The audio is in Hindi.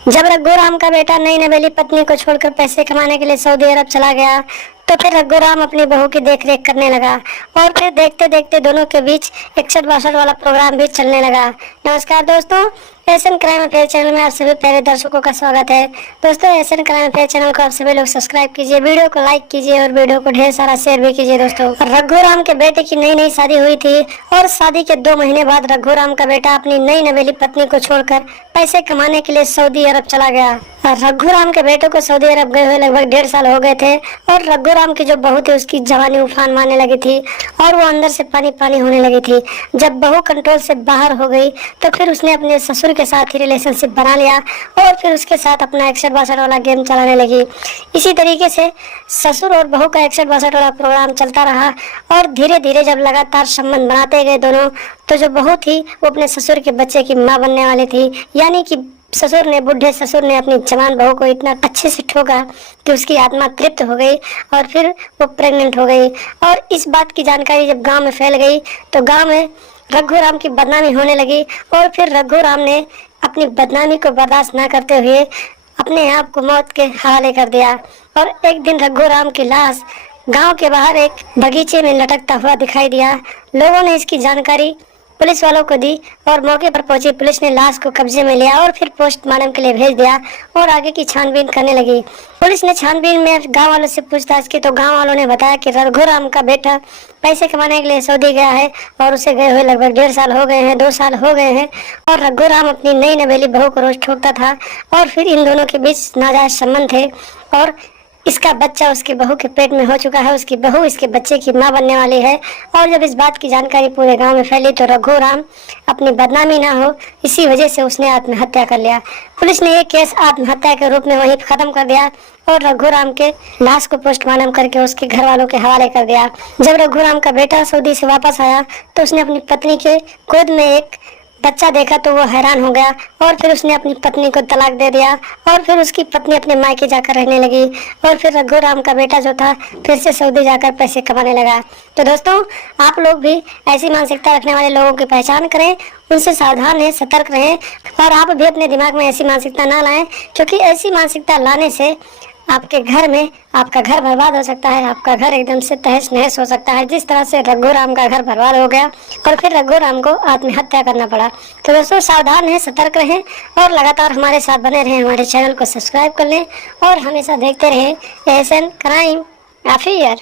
जब रघुराम का बेटा नई नवेली पत्नी को छोड़कर पैसे कमाने के लिए सऊदी अरब चला गया तो फिर रघुराम अपनी बहू की देखरेख करने लगा और फिर देखते देखते दोनों के बीच 61-62 वाला प्रोग्राम भी चलने लगा। नमस्कार दोस्तों, एशियन क्राइम अफेयर चैनल में आप सभी प्यारे दर्शकों का स्वागत है। दोस्तों, एशियन क्राइम अफेयर चैनल को आप सभी लोग सब्सक्राइब कीजिए, वीडियो को लाइक कीजिए और वीडियो को ढेर सारा शेयर भी कीजिए। दोस्तों, रघुराम के बेटे की नई नई शादी हुई थी और शादी के 2 महीने बाद रघुराम का बेटा अपनी नई नवेली पत्नी को छोड़कर पैसे कमाने के लिए सऊदी अरब चला गया। रघुराम के बेटे को सऊदी अरब गए हुए लगभग 1.5 साल हो गए थे और रघुराम की जो बहू थी उसकी जवानी उफान मारने लगी थी और वो अंदर से पानी पानी होने लगी थी। जब बहू कंट्रोल से बाहर हो गई तो फिर उसने अपने ससुर के साथ ही रिलेशनशिप बना लिया और फिर उसके साथ अपना 61-62 वाला गेम चलाने लगी। इसी तरीके से ससुर और बहू का 61-62 वाला प्रोग्राम चलता रहा और धीरे धीरे जब लगातार संबंध बनाते गए दोनों, तो जो बहू थी वो अपने ससुर के बच्चे की माँ बनने वाली थी। यानी कि बुढ़े ससुर ने अपनी जवान बहू को इतना अच्छे से ठोका कि उसकी आत्मा तृप्त हो गई और फिर वो प्रेग्नेंट हो गई। और इस बात की जानकारी जब गांव में फैल गई तो गांव में रघुराम की बदनामी होने लगी और फिर रघुराम ने अपनी बदनामी को बर्दाश्त न करते हुए अपने आप को मौत के हवाले कर दिया। और एक दिन रघुराम की लाश गांव के बाहर एक बगीचे में लटकता हुआ दिखाई दिया। लोगों ने इसकी जानकारी पुलिस वालों को दी और मौके पर पहुंची पुलिस ने लाश को कब्जे में लिया और फिर पोस्टमार्टम के लिए भेज दिया और आगे की छानबीन करने लगी। पुलिस ने छानबीन में गांव वालों से पूछताछ की तो गांव वालों ने बताया कि रघुराम का बेटा पैसे कमाने के लिए सऊदी गया है और उसे गए हुए लगभग 1.5 साल हो गए हैं, 2 साल हो गए हैं और रघुराम अपनी नई नवेली बहू को रोज ठोकता था और फिर इन दोनों के बीच नाजायज संबंध थे और इसका बच्चा उसकी बहू के पेट में हो चुका है। उसकी बहू इसके बच्चे की मां बनने वाली है। और जब इस बात की जानकारी पूरे गांव में फैली तो रघुराम अपनी बदनामी ना हो इसी वजह से उसने आत्महत्या कर लिया। पुलिस ने ये केस आत्महत्या के रूप में वहीं खत्म कर दिया और रघुराम के लाश को पोस्टमार्टम करके उसके घर वालों के हवाले कर दिया। जब रघुराम का बेटा सऊदी से वापस आया तो उसने अपनी पत्नी के गोद में एक बच्चा देखा तो वो हैरान हो गया और फिर उसने अपनी पत्नी को तलाक दे दिया और फिर उसकी पत्नी अपने मायके जाकर रहने लगी और फिर रघुराम का बेटा जो था फिर से सऊदी जाकर पैसे कमाने लगा। तो दोस्तों, आप लोग भी ऐसी मानसिकता रखने वाले लोगों की पहचान करें, उनसे सावधान रहें, सतर्क रहें और आप भी अपने दिमाग में ऐसी मानसिकता ना लाएं, क्योंकि ऐसी मानसिकता लाने से आपके घर में आपका घर बर्बाद हो सकता है, आपका घर एकदम से तहस नहस हो सकता है, जिस तरह से रघुराम का घर बर्बाद हो गया और फिर रघुराम को आत्महत्या करना पड़ा। तो दोस्तों, सावधान रहें, सतर्क रहें और लगातार हमारे साथ बने रहें। हमारे चैनल को सब्सक्राइब कर लें और हमेशा देखते रहें एशियन क्राइम अफेयर।